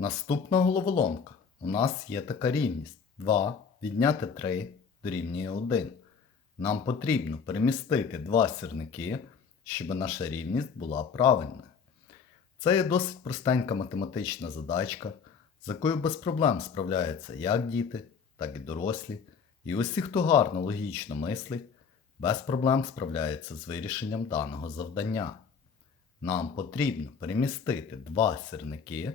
Наступна головоломка. У нас є така рівність. 2 відняти 3 дорівнює 1. Нам потрібно перемістити два сірники, щоб наша рівність була правильною. Це є досить простенька математична задачка, з якою без проблем справляються як діти, так і дорослі. І усі, хто гарно логічно мислить, без проблем справляється з вирішенням даного завдання. Нам потрібно перемістити два сірники,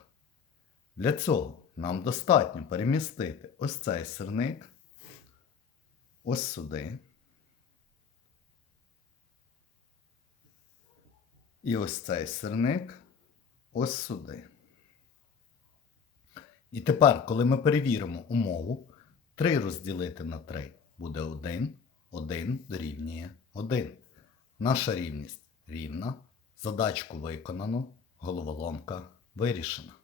Для цього нам достатньо перемістити ось цей сирник ось сюди. І ось цей сирник ось сюди. І тепер, коли ми перевіримо умову, 3 розділити на 3 буде 1, 1 дорівнює 1. Наша рівність рівна. Задачку виконано, головоломка вирішена.